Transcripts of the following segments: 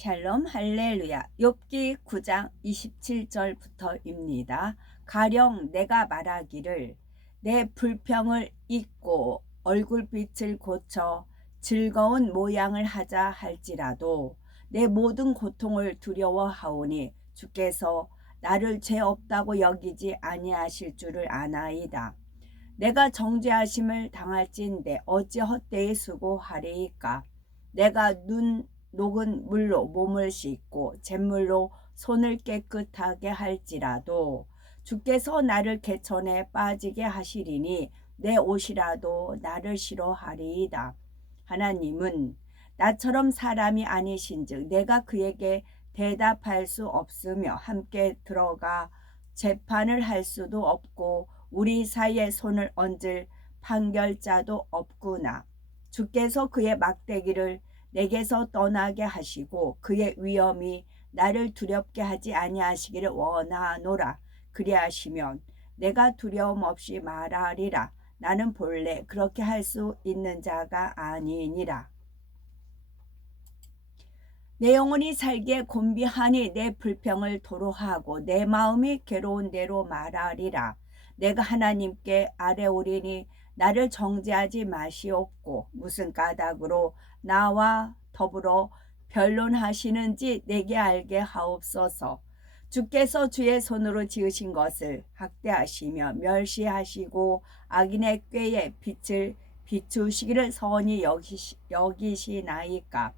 샬롬 할렐루야. 욥기 9장 27절부터입니다. 가령 내가 말하기를 내 불평을 잊고 얼굴빛을 고쳐 즐거운 모양을 하자 할지라도 내 모든 고통을 두려워하오니 주께서 나를 죄 없다고 여기지 아니하실 줄을 아나이다. 내가 정죄하심을 당할진대 어찌 헛되이 수고하리이까. 내가 녹은 물로 몸을 씻고 잿물로 손을 깨끗하게 할지라도 주께서 나를 개천에 빠지게 하시리니 내 옷이라도 나를 싫어하리이다. 하나님은 나처럼 사람이 아니신즉 내가 그에게 대답할 수 없으며 함께 들어가 재판을 할 수도 없고 우리 사이에 손을 얹을 판결자도 없구나. 주께서 그의 막대기를 내게서 떠나게 하시고 그의 위엄이 나를 두렵게 하지 아니하시기를 원하노라. 그리하시면 내가 두려움 없이 말하리라. 나는 본래 그렇게 할 수 있는 자가 아니니라. 내 영혼이 살기에 곤비하니 내 불평을 토로하고 내 마음이 괴로운 대로 말하리라. 내가 하나님께 아뢰오리니 나를 정죄하지 마시옵고 무슨 까닭으로 나와 더불어 변론하시는지 내게 알게 하옵소서. 주께서 주의 손으로 지으신 것을 학대하시며 멸시하시고 악인의 꾀에 빛을 비추시기를 선히 여기시나이까.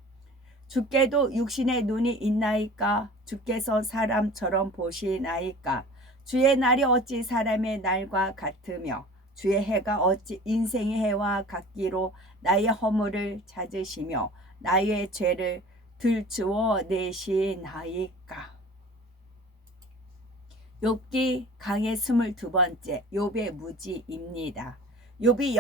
주께도 육신의 눈이 있나이까. 주께서 사람처럼 보시나이까. 주의 날이 어찌 사람의 날과 같으며 주의 해가 어찌 인생의 해와 같기로 나의 허물을 찾으시며 나의 죄를 들추어 내시나이까. 욥기 강의 22번째 욥의 무지입니다. 욥이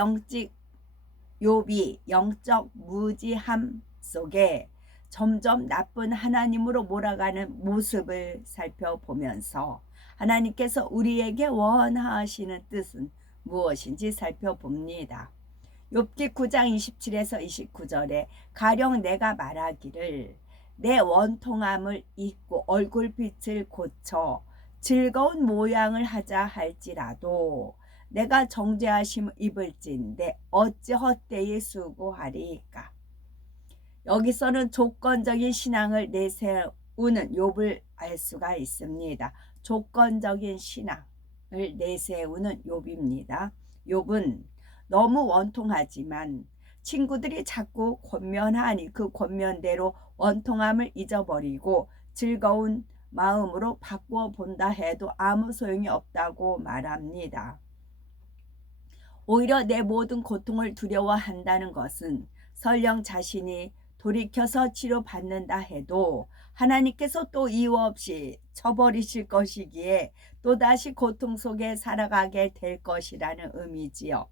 영적 무지함 속에 점점 나쁜 하나님으로 몰아가는 모습을 살펴보면서 하나님께서 우리에게 원하시는 뜻은 무엇인지 살펴봅니다. 욥기 9장 27에서 29절에 가령 내가 말하기를 내 원통함을 잊고 얼굴빛을 고쳐 즐거운 모양을 하자 할지라도 내가 정죄하심을 입을진대 어찌 헛되이 수고하리이까. 여기서는 조건적인 신앙을 내세우는 욥을 알 수가 있습니다. 조건적인 신앙을 내세우는 욥입니다. 욥은 너무 원통하지만 친구들이 자꾸 권면하니 그 권면대로 원통함을 잊어버리고 즐거운 마음으로 바꾸어 본다 해도 아무 소용이 없다고 말합니다. 오히려 내 모든 고통을 두려워한다는 것은 설령 자신이 돌이켜서 치료받는다 해도 하나님께서 또 이유 없이 쳐버리실 것이기에 또다시 고통 속에 살아가게 될 것이라는 의미지요.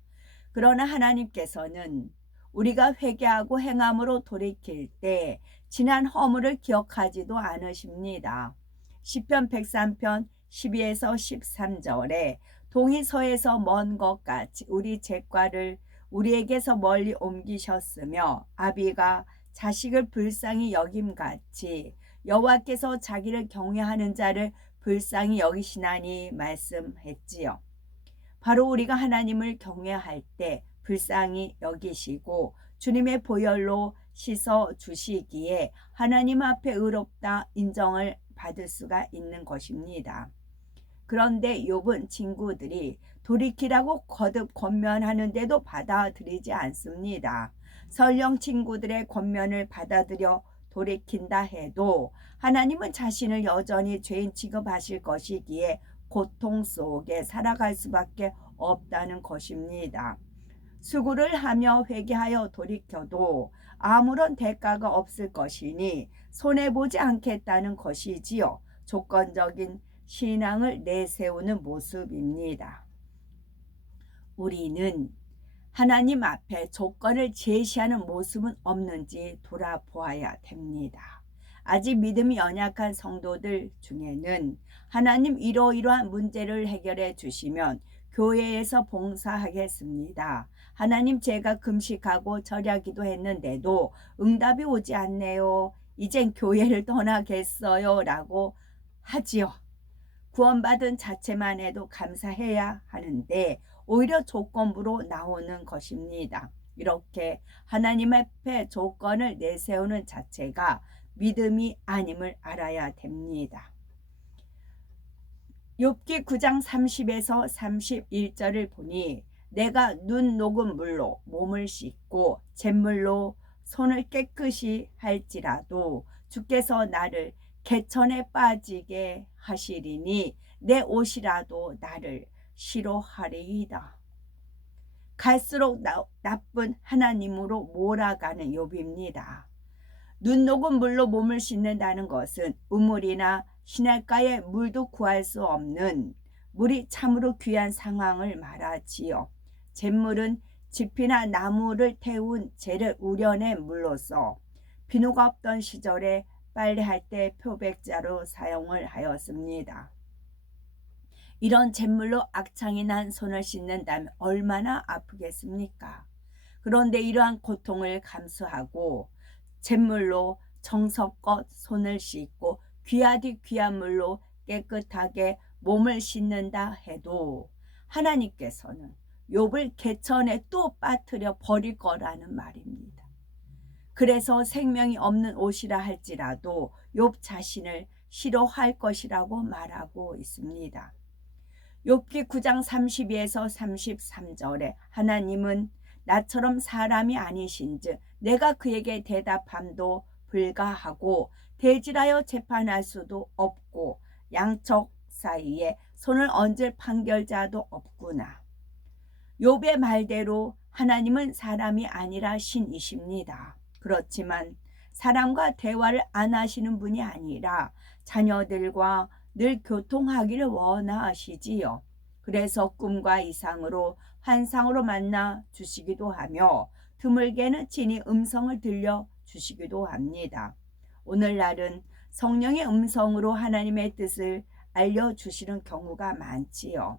그러나 하나님께서는 우리가 회개하고 행함으로 돌이킬 때 지난 허물을 기억하지도 않으십니다. 시편 103편 12에서 13절에 동이 서에서 먼 것 같이 우리 죄과를 우리에게서 멀리 옮기셨으며 아비가 자식을 불쌍히 여김같이 여호와께서 자기를 경외하는 자를 불쌍히 여기시나니 말씀했지요. 바로 우리가 하나님을 경외할 때 불쌍히 여기시고 주님의 보혈로 씻어 주시기에 하나님 앞에 의롭다 인정을 받을 수가 있는 것입니다. 그런데 욥은 친구들이 돌이키라고 거듭 권면하는데도 받아들이지 않습니다. 설령 친구들의 권면을 받아들여 돌이킨다 해도 하나님은 자신을 여전히 죄인 취급하실 것이기에 고통 속에 살아갈 수밖에 없다는 것입니다. 수고를 하며 회개하여 돌이켜도 아무런 대가가 없을 것이니 손해보지 않겠다는 것이지요. 조건적인 신앙을 내세우는 모습입니다. 우리는 하나님 앞에 조건을 제시하는 모습은 없는지 돌아보아야 됩니다. 아직 믿음이 연약한 성도들 중에는 하나님 이러이러한 문제를 해결해 주시면 교회에서 봉사하겠습니다. 하나님 제가 금식하고 절야기도 했는데도 응답이 오지 않네요. 이젠 교회를 떠나겠어요 라고 하지요. 구원받은 자체만 해도 감사해야 하는데 오히려 조건부로 나오는 것입니다. 이렇게 하나님 앞에 조건을 내세우는 자체가 믿음이 아님을 알아야 됩니다. 욥기 9장 30에서 31절을 보니 내가 눈 녹은 물로 몸을 씻고 잿물로 손을 깨끗이 할지라도 주께서 나를 개천에 빠지게 하시리니 내 옷이라도 나를 싫어하리이다. 갈수록 나쁜 하나님으로 몰아가는 욥입니다. 눈 녹은 물로 몸을 씻는다는 것은 우물이나 시냇가에 물도 구할 수 없는 물이 참으로 귀한 상황을 말하지요. 잿물은 짚이나 나무를 태운 재를 우려낸 물로서 비누가 없던 시절에 빨래할 때 표백자로 사용을 하였습니다. 이런 잿물로 악창이 난 손을 씻는다면 얼마나 아프겠습니까? 그런데 이러한 고통을 감수하고 잿물로 정성껏 손을 씻고 귀하디 귀한 물로 깨끗하게 몸을 씻는다 해도 하나님께서는 욥을 개천에 또 빠뜨려 버릴 거라는 말입니다. 그래서 생명이 없는 옷이라 할지라도 욥 자신을 싫어할 것이라고 말하고 있습니다. 욥기 9장 32에서 33절에 하나님은 나처럼 사람이 아니신즉 내가 그에게 대답함도 불가하고 대질하여 재판할 수도 없고 양쪽 사이에 손을 얹을 판결자도 없구나. 욥의 말대로 하나님은 사람이 아니라 신이십니다. 그렇지만 사람과 대화를 안 하시는 분이 아니라 자녀들과 늘 교통하기를 원하시지요. 그래서 꿈과 이상으로 환상으로 만나 주시기도 하며 드물게는 친히 음성을 들려 주시기도 합니다. 오늘날은 성령의 음성으로 하나님의 뜻을 알려주시는 경우가 많지요.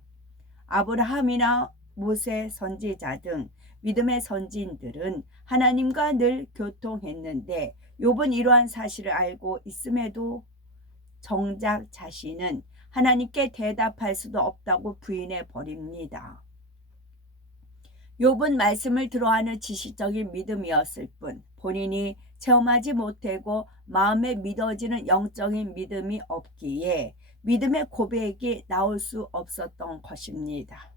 아브라함이나 모세 선지자 등 믿음의 선지인들은 하나님과 늘 교통했는데 욥은 이러한 사실을 알고 있음에도 정작 자신은 하나님께 대답할 수도 없다고 부인해 버립니다. 욥은 말씀을 들어하는 지식적인 믿음이었을 뿐 본인이 체험하지 못하고 마음에 믿어지는 영적인 믿음이 없기에 믿음의 고백이 나올 수 없었던 것입니다.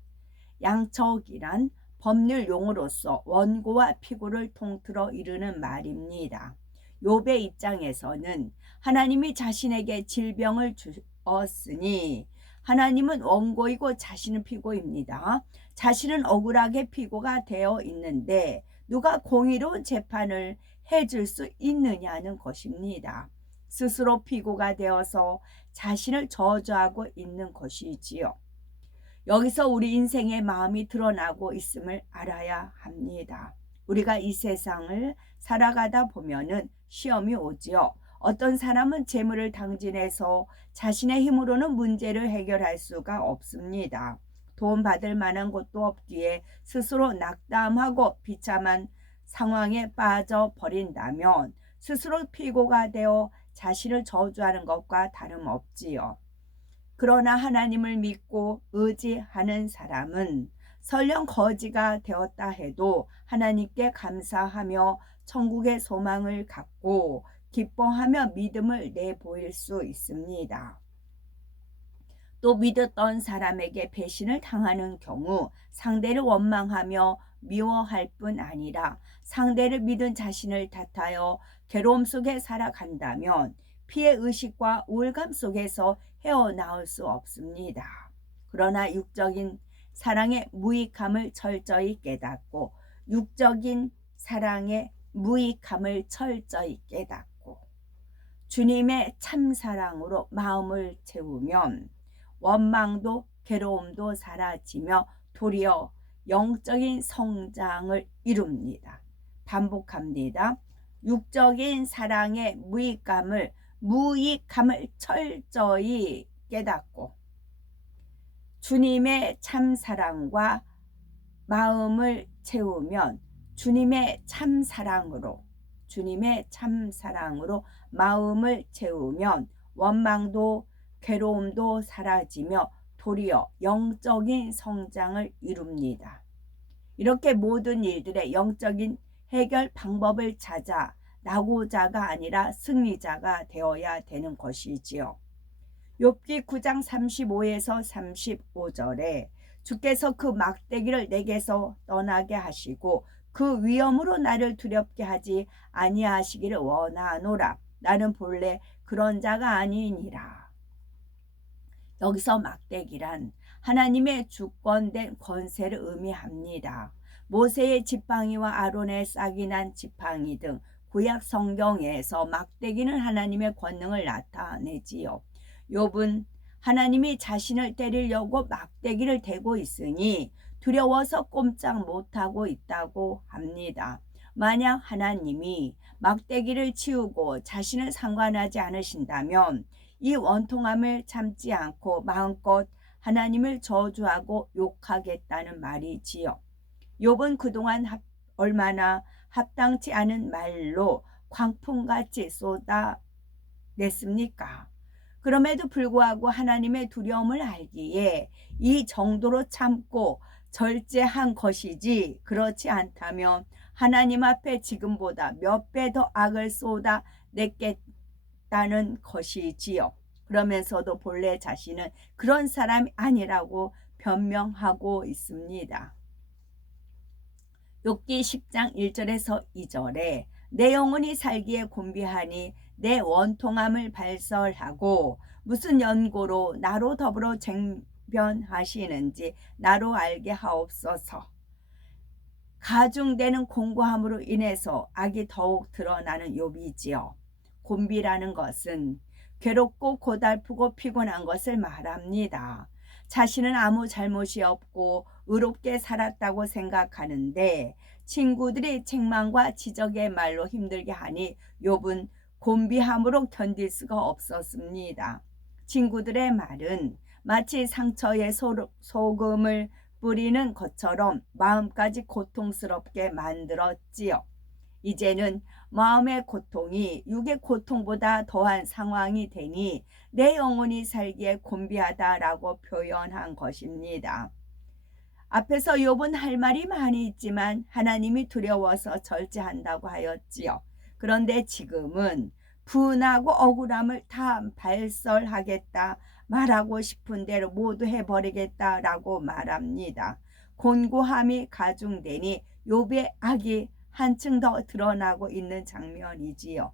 양척이란 법률 용어로서 원고와 피고를 통틀어 이르는 말입니다. 욥의 입장에서는 하나님이 자신에게 질병을 주었으니 하나님은 원고이고 자신은 피고입니다. 자신은 억울하게 피고가 되어 있는데 누가 공의로운 재판을 해줄 수 있느냐는 것입니다. 스스로 피고가 되어서 자신을 저주하고 있는 것이지요. 여기서 우리 인생의 마음이 드러나고 있음을 알아야 합니다. 우리가 이 세상을 살아가다 보면은 시험이 오지요. 어떤 사람은 재물을 당진해서 자신의 힘으로는 문제를 해결할 수가 없습니다. 돈 받을 만한 곳도 없기에 스스로 낙담하고 비참한 상황에 빠져버린다면 스스로 피고가 되어 자신을 저주하는 것과 다름없지요. 그러나 하나님을 믿고 의지하는 사람은 설령 거지가 되었다 해도 하나님께 감사하며 천국의 소망을 갖고 기뻐하며 믿음을 내보일 수 있습니다. 또 믿었던 사람에게 배신을 당하는 경우 상대를 원망하며 미워할 뿐 아니라 상대를 믿은 자신을 탓하여 괴로움 속에 살아간다면 피해의식과 우울감 속에서 헤어나올 수 없습니다. 그러나 육적인 사랑의 무익함을 철저히 깨닫고 육적인 사랑의 무익함을 철저히 깨닫고 주님의 참사랑으로 마음을 채우면 원망도 괴로움도 사라지며 도리어 영적인 성장을 이룹니다. 반복합니다. 육적인 사랑의 무익함을 철저히 깨닫고 주님의 참사랑과 마음을 채우면 주님의 참사랑으로 주님의 참 사랑으로 마음을 채우면 원망도 괴로움도 사라지며 도리어 영적인 성장을 이룹니다. 이렇게 모든 일들의 영적인 해결 방법을 찾아 낙오자가 아니라 승리자가 되어야 되는 것이지요. 욥기 9장 35에서 35절에 주께서 그 막대기를 내게서 떠나게 하시고 그 위험으로 나를 두렵게 하지 아니하시기를 원하노라. 나는 본래 그런 자가 아니니라. 여기서 막대기란 하나님의 주권된 권세를 의미합니다. 모세의 지팡이와 아론의 싹이 난 지팡이 등 구약 성경에서 막대기는 하나님의 권능을 나타내지요. 욥은 하나님이 자신을 때리려고 막대기를 대고 있으니 두려워서 꼼짝 못하고 있다고 합니다. 만약 하나님이 막대기를 치우고 자신을 상관하지 않으신다면 이 원통함을 참지 않고 마음껏 하나님을 저주하고 욕하겠다는 말이지요. 욥은 그동안 얼마나 합당치 않은 말로 광풍같이 쏟아냈습니까? 그럼에도 불구하고 하나님의 두려움을 알기에 이 정도로 참고 절제한 것이지, 그렇지 않다면 하나님 앞에 지금보다 몇 배 더 악을 쏟아냈겠다는 것이지요. 그러면서도 본래 자신은 그런 사람이 아니라고 변명하고 있습니다. 욥기 10장 1절에서 2절에 내 영혼이 살기에 곤비하니 내 원통함을 발설하고 무슨 연고로 나로 더불어 쟁변하시는지 나로 알게 하옵소서. 가중되는 공고함으로 인해서 악이 더욱 드러나는 욥이지요. 곤비라는 것은 괴롭고 고달프고 피곤한 것을 말합니다. 자신은 아무 잘못이 없고 의롭게 살았다고 생각하는데 친구들이 책망과 지적의 말로 힘들게 하니 욥은 곤비함으로 견딜 수가 없었습니다. 친구들의 말은 마치 상처에 소금을 뿌리는 것처럼 마음까지 고통스럽게 만들었지요. 이제는 마음의 고통이 육의 고통보다 더한 상황이 되니 내 영혼이 살기에 곤비하다라고 표현한 것입니다. 앞에서 욥은 할 말이 많이 있지만 하나님이 두려워서 절제한다고 하였지요. 그런데 지금은 분하고 억울함을 다 발설하겠다, 말하고 싶은 대로 모두 해버리겠다라고 말합니다. 곤고함이 가중되니 욥의 악이 한층 더 드러나고 있는 장면이지요.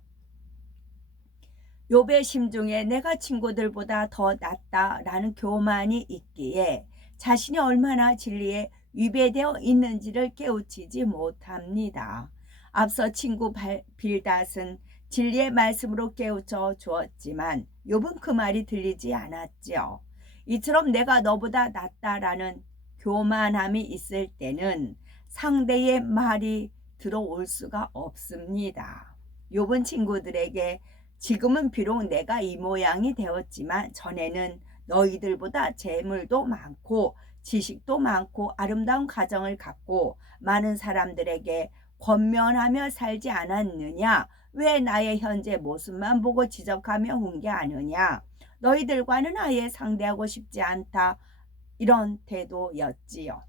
욥의 심중에 내가 친구들보다 더 낫다라는 교만이 있기에 자신이 얼마나 진리에 위배되어 있는지를 깨우치지 못합니다. 앞서 친구 빌닷은 진리의 말씀으로 깨우쳐 주었지만 욥은 그 말이 들리지 않았죠. 이처럼 내가 너보다 낫다라는 교만함이 있을 때는 상대의 말이 들어올 수가 없습니다. 욥은 친구들에게 지금은 비록 내가 이 모양이 되었지만 전에는 너희들보다 재물도 많고 지식도 많고 아름다운 가정을 갖고 많은 사람들에게 권면하며 살지 않았느냐? 왜 나의 현재 모습만 보고 지적하며 훈계하느냐? 너희들과는 아예 상대하고 싶지 않다. 이런 태도였지요.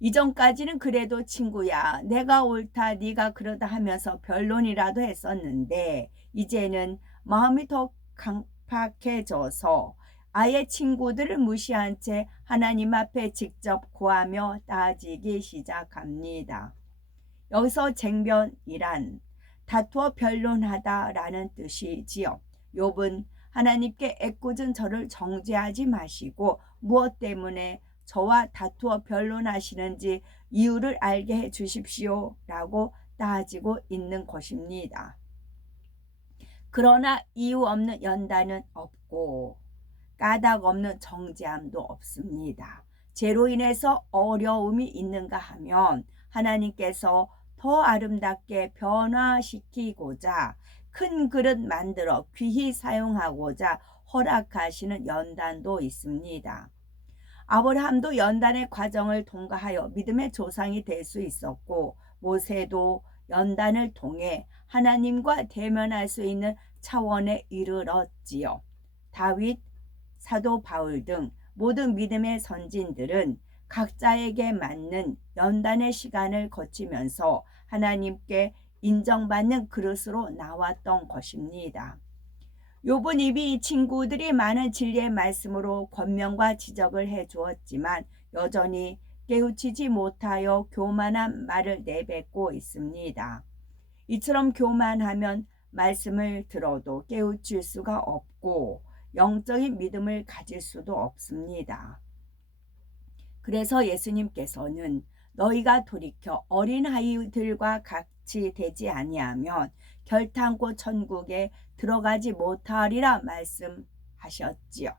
이전까지는 그래도 친구야, 내가 옳다, 네가 그러다 하면서 변론이라도 했었는데 이제는 마음이 더 강팍해져서 아예 친구들을 무시한 채 하나님 앞에 직접 고하며 따지기 시작합니다. 여기서 쟁변이란 다투어 변론하다라는 뜻이지요. 욥은 하나님께 애꿎은 저를 정죄하지 마시고 무엇 때문에 저와 다투어 변론하시는지 이유를 알게 해 주십시오 라고 따지고 있는 것입니다. 그러나 이유 없는 연단은 없고 까닭 없는 정죄함도 없습니다. 죄로 인해서 어려움이 있는가 하면 하나님께서 더 아름답게 변화시키고자 큰 그릇 만들어 귀히 사용하고자 허락하시는 연단도 있습니다. 아브라함도 연단의 과정을 통과하여 믿음의 조상이 될 수 있었고 모세도 연단을 통해 하나님과 대면할 수 있는 차원에 이르렀지요. 다윗, 사도 바울 등 모든 믿음의 선진들은 각자에게 맞는 연단의 시간을 거치면서 하나님께 인정받는 그릇으로 나왔던 것입니다. 욥은 이미 친구들이 많은 진리의 말씀으로 권면과 지적을 해 주었지만 여전히 깨우치지 못하여 교만한 말을 내뱉고 있습니다. 이처럼 교만하면 말씀을 들어도 깨우칠 수가 없고 영적인 믿음을 가질 수도 없습니다. 그래서 예수님께서는 너희가 돌이켜 어린아이들과 같이 되지 아니하면 결탄코 천국에 들어가지 못하리라 말씀하셨지요.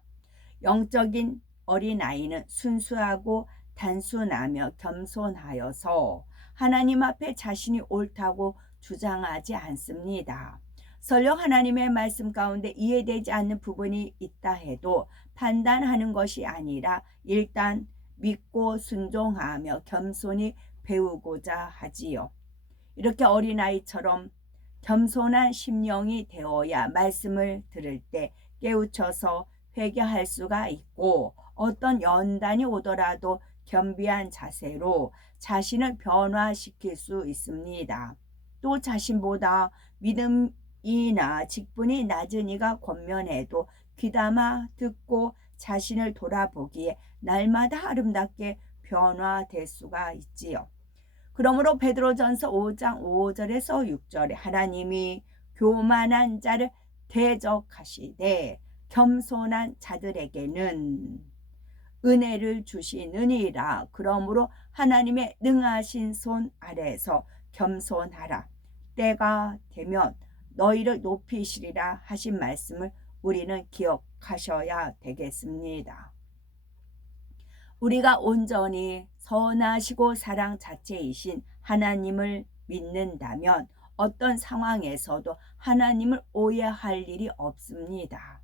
영적인 어린아이는 순수하고 단순하며 겸손하여서 하나님 앞에 자신이 옳다고 주장하지 않습니다. 설령 하나님의 말씀 가운데 이해되지 않는 부분이 있다 해도 판단하는 것이 아니라 일단 믿고 순종하며 겸손히 배우고자 하지요. 이렇게 어린아이처럼 겸손한 심령이 되어야 말씀을 들을 때 깨우쳐서 회개할 수가 있고 어떤 연단이 오더라도 겸비한 자세로 자신을 변화시킬 수 있습니다. 또 자신보다 믿음이나 직분이 낮은 이가 권면해도 귀담아 듣고 자신을 돌아보기에 날마다 아름답게 변화될 수가 있지요. 그러므로 베드로전서 5장 5절에서 6절에 하나님이 교만한 자를 대적하시되 겸손한 자들에게는 은혜를 주시느니라. 그러므로 하나님의 능하신 손 아래에서 겸손하라. 때가 되면 너희를 높이시리라 하신 말씀을 우리는 기억하셔야 되겠습니다. 우리가 온전히 선하시고 사랑 자체이신 하나님을 믿는다면 어떤 상황에서도 하나님을 오해할 일이 없습니다.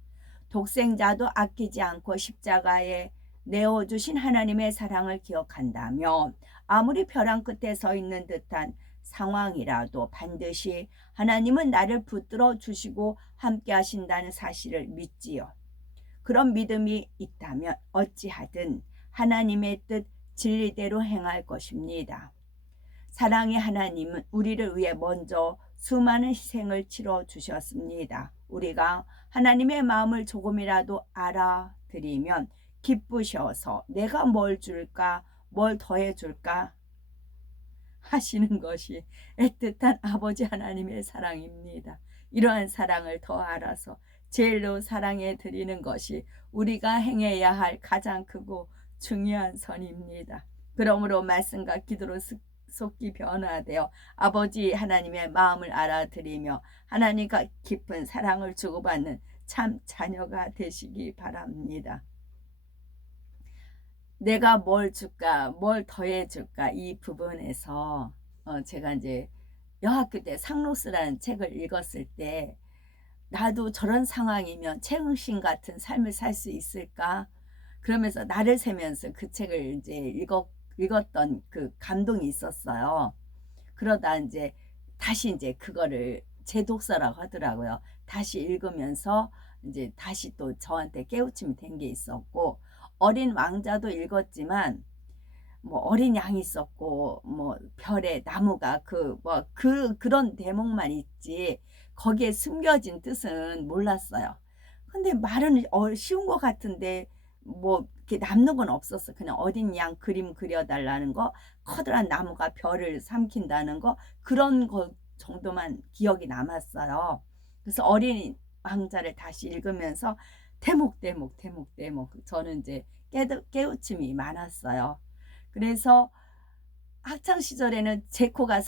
독생자도 아끼지 않고 십자가에 내어주신 하나님의 사랑을 기억한다면 아무리 벼랑 끝에 서 있는 듯한 상황이라도 반드시 하나님은 나를 붙들어 주시고 함께 하신다는 사실을 믿지요. 그런 믿음이 있다면 어찌하든 하나님의 뜻 진리대로 행할 것입니다. 사랑의 하나님은 우리를 위해 먼저 수많은 희생을 치러 주셨습니다. 우리가 하나님의 마음을 조금이라도 알아들이면 기쁘셔서 내가 뭘 줄까, 뭘 더해 줄까 하시는 것이 애틋한 아버지 하나님의 사랑입니다. 이러한 사랑을 더 알아서 제일로 사랑해 드리는 것이 우리가 행해야 할 가장 크고 중요한 선입니다. 그러므로 말씀과 기도로 속기 변화되어 아버지 하나님의 마음을 알아들이며 하나님과 깊은 사랑을 주고받는 참 자녀가 되시기 바랍니다. 내가 뭘 줄까, 뭘 더해 줄까 이 부분에서 제가 이제 여학교 때 상록스라는 책을 읽었을 때 나도 저런 상황이면 최응신 같은 삶을 살 수 있을까? 그러면서 나를 세면서 그 책을 이제 읽었던 그 감동이 있었어요. 그러다 이제 다시 이제 그거를 제 독서라고 하더라고요. 다시 읽으면서 이제 다시 또 저한테 깨우침이 된 게 있었고 어린 왕자도 읽었지만 뭐 어린 양이 있었고 뭐 별의 나무가 그런 대목만 있지 거기에 숨겨진 뜻은 몰랐어요. 근데 말은 쉬운 것 같은데 뭐 이렇게 남는 건 없었어. 그냥 어린 양 그림 그려달라는 거, 커다란 나무가 별을 삼킨다는 거 그런 거 정도만 기억이 남았어요. 그래서 어린 왕자를 다시 읽으면서 대목 저는 이제 깨우침이 많았어요. 그래서 학창 시절에는 제 코가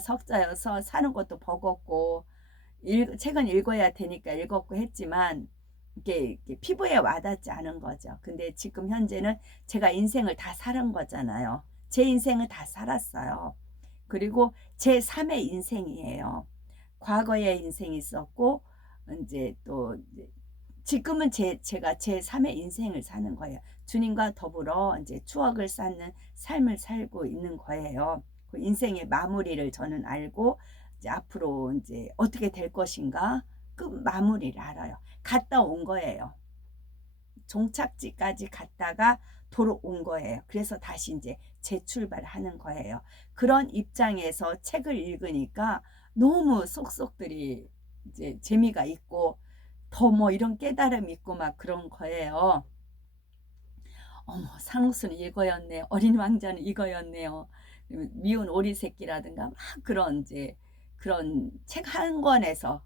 석자여서 사는 것도 버겁고 책은 읽어야 되니까 읽었고 했지만 이게 피부에 와닿지 않은 거죠. 근데 지금 현재는 제가 인생을 다 살은 거잖아요. 제 인생을 다 살았어요. 그리고 제 3의 인생이에요. 과거의 인생이 있었고 이제 또 지금은 제가 제 3의 인생을 사는 거예요. 주님과 더불어 이제 추억을 쌓는 삶을 살고 있는 거예요. 그 인생의 마무리를 저는 알고 이제 앞으로 이제 어떻게 될 것인가 그 마무리를 알아요. 갔다 온 거예요. 종착지까지 갔다가 돌아온 거예요. 그래서 다시 이제 재출발하는 거예요. 그런 입장에서 책을 읽으니까 너무 속속들이 이제 재미가 있고 더 뭐 이런 깨달음이 있고 막 그런 거예요. 어머, 상수는 이거였네. 어린 왕자는 이거였네요. 미운 오리 새끼라든가 막 그런 이제 그런 책 한 권에서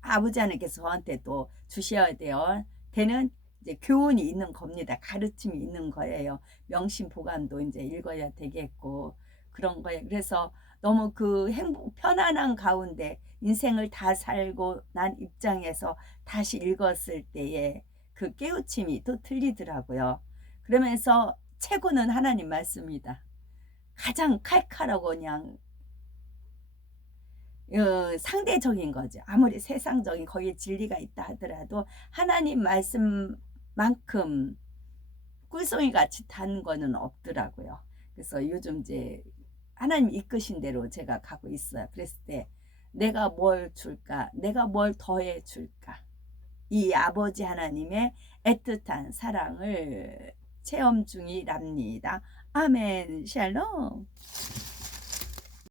아버지 하나님께서 저한테 또 주셔야 돼요. 되는 이제 교훈이 있는 겁니다. 가르침이 있는 거예요. 명심보감도 이제 읽어야 되겠고 그런 거예요. 그래서 너무 그 행복 편안한 가운데 인생을 다 살고 난 입장에서 다시 읽었을 때에 그 깨우침이 또 틀리더라고요. 그러면서 최고는 하나님 말씀이다. 가장 칼칼하고 그냥 상대적인 거죠. 아무리 세상적인 거기에 진리가 있다 하더라도 하나님 말씀만큼 꿀송이 같이 단 거는 없더라고요. 그래서 요즘 이제 하나님 이끄신 대로 제가 가고 있어요. 그랬을 때 내가 뭘 줄까? 내가 뭘 더해 줄까? 이 아버지 하나님의 애틋한 사랑을 체험 중이랍니다. 아멘. 샬롬.